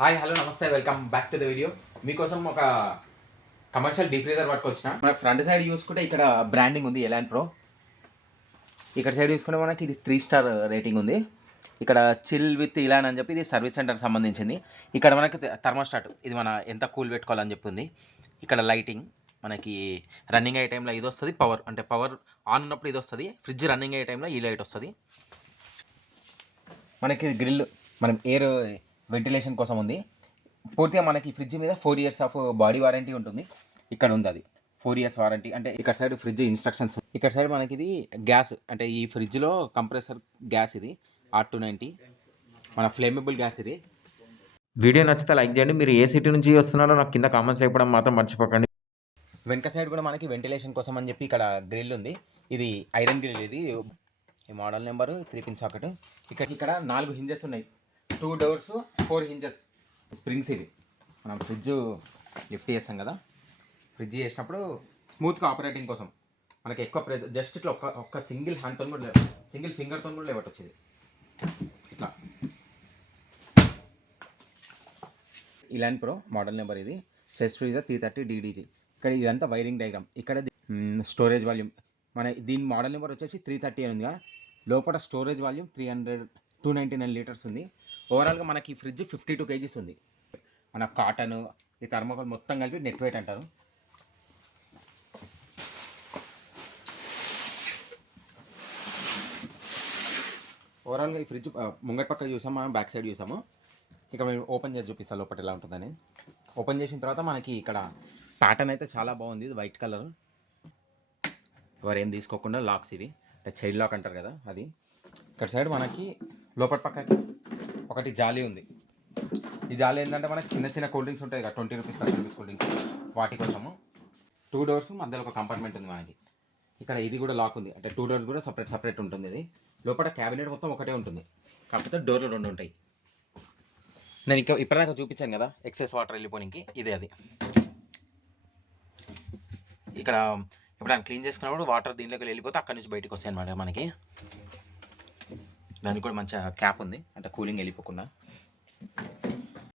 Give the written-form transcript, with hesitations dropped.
Hi hello నమస్తే welcome back to the video. మీకోసం ఒక కమర్షియల్ డీప్ ఫ్రీజర్ పట్టుకొచ్చిన. మన ఫ్రంట్ సైడ్ చూసుకుంటే ఇక్కడ బ్రాండింగ్ ఉంది ఎలాన్ ప్రో. ఇక్కడ సైడ్ చూసుకుంటే మనకి ఇది 3 స్టార్ రేటింగ్ ఉంది. ఇక్కడ చిల్ విత్ ఇలాన్ అని చెప్పి ఇది సర్వీస్ సెంటర్ సంబంధించింది. ఇక్కడ మనకి థర్మోస్టాట్ ఇది మన ఎంత కూల్ పెట్టుకోవాలని చెప్పింది. ఇక్కడ లైటింగ్ మనకి రన్నింగ్ అయ్యే టైంలో ఇది వస్తుంది. పవర్ అంటే పవర్ ఆన్ ఉన్నప్పుడు ఇది వస్తుంది. ఫ్రిడ్జ్ రన్నింగ్ అయ్యే టైంలో ఈ లైట్ వస్తుంది. మనకి గ్రిల్ మనం ఎయిర్ వెంటిలేషన్ కోసం ఉంది. పూర్తిగా మనకి ఫ్రిడ్జ్ మీద 4 years ఆఫ్ బాడీ వారంటీ ఉంటుంది. ఇక్కడ ఉంది అది 4 years వారంటీ. అంటే ఇక్కడ సైడ్ ఫ్రిడ్జ్ ఇన్స్ట్రక్షన్స్, ఇక్కడ సైడ్ మనకి ఇది గ్యాస్ అంటే ఈ ఫ్రిడ్జ్లో కంప్రెసర్ గ్యాస్ ఇది R290 మన ఫ్లేమబుల్ గ్యాస్ ఇది. వీడియో నచ్చితే లైక్ చేయండి. మీరు ఏ సిటీ నుంచి వస్తున్నారో నాకు కింద కామెంట్స్ ఇవ్వడం మాత్రం మర్చిపోకండి. వెనక సైడ్ కూడా మనకి వెంటిలేషన్ కోసం అని చెప్పి ఇక్కడ గ్రిల్ ఉంది. ఇది ఐరన్ గ్రిల్. ఇది ఈ మోడల్ నెంబరు 3 pin సాకెట్. ఇక్కడ 4 hinges ఉన్నాయి. 2 doors 4 hinges స్ప్రింగ్స్. ఇది మనం ఫ్రిడ్జ్ లిఫ్ట్ చేస్తాం కదా, ఫ్రిడ్జ్ చేసినప్పుడు స్మూత్గా ఆపరేటింగ్ కోసం మనకి ఎక్కువ ప్రెజర్ జస్ట్ ఇట్లా ఒక్క సింగిల్ హ్యాండ్తో కూడా సింగిల్ ఫింగర్తో కూడా లేవట్టొచ్చేది ఇట్లా. ఇలాన్ ప్రో మోడల్ నెంబర్ ఇది. Chest freezer 330 DDG. ఇక్కడ ఇదంతా వైరింగ్ డయాగ్రామ్. ఇక్కడ స్టోరేజ్ వాల్యూమ్ మన దీని మోడల్ నెంబర్ వచ్చేసి 330 అని ఉందిగా. లోపల స్టోరేజ్ వాల్యూమ్ 299 లీటర్స్ ఉంది. ఓవరాల్గా మనకి ఫ్రిడ్జ్ 52 kgs ఉంది. మన కాటన్ ఈ థర్మోకోల్ మొత్తం కలిపి నెట్ వెయిట్ అంటారు. ఓవరాల్గా ఈ ఫ్రిడ్జ్ ముంగటి పక్క చూసాము, మనం బ్యాక్ సైడ్ చూసాము. ఇక్కడ మేము ఓపెన్ చేసి చూపిస్తాను లోపల ఎలా ఉంటుందని. ఓపెన్ చేసిన తర్వాత మనకి ఇక్కడ ప్యాటర్న్ అయితే చాలా బాగుంది. ఇది వైట్ కలర్. ఎవరు ఏం తీసుకోకుండా లాక్స్ ఇవి అంటే చైల్డ్ లాక్ అంటారు కదా అది. ఇక్కడ సైడ్ మనకి లోపల పక్కకి ఒకటి జాలీ ఉంది. ఈ జాలీ ఏంటంటే మనకి చిన్న చిన్న కూల్ డ్రింక్స్ ఉంటాయి కదా, 20 రూపీస్ 30 రూపీస్ కూల్ డ్రింక్స్, వాటి కోసము. 2 doors మధ్యలో ఒక కంపార్ట్మెంట్ ఉంది మనకి. ఇక్కడ ఇది కూడా లాక్ ఉంది. అంటే 2 doors కూడా సపరేట్ ఉంటుంది. ఇది లోపల క్యాబినెట్ మొత్తం ఒకటే ఉంటుంది, కాకపోతే డోర్లు 2 ఉంటాయి. నేను ఇంకా ఇప్పటిదాకా చూపించాను కదా ఎక్సెస్ వాటర్ వెళ్ళిపోనికి, ఇదే అది. ఇక్కడ ఎప్పుడైనా క్లీన్ చేసుకున్నప్పుడు వాటర్ దీనిలోకి వెళ్ళిపోతే అక్కడి నుంచి బయటకు వస్తాయి అన్నమాట మనకి. దానికి కూడా మంచిగా క్యాప్ ఉంది అంటే కూలింగ్ వెళ్ళిపోకుండా.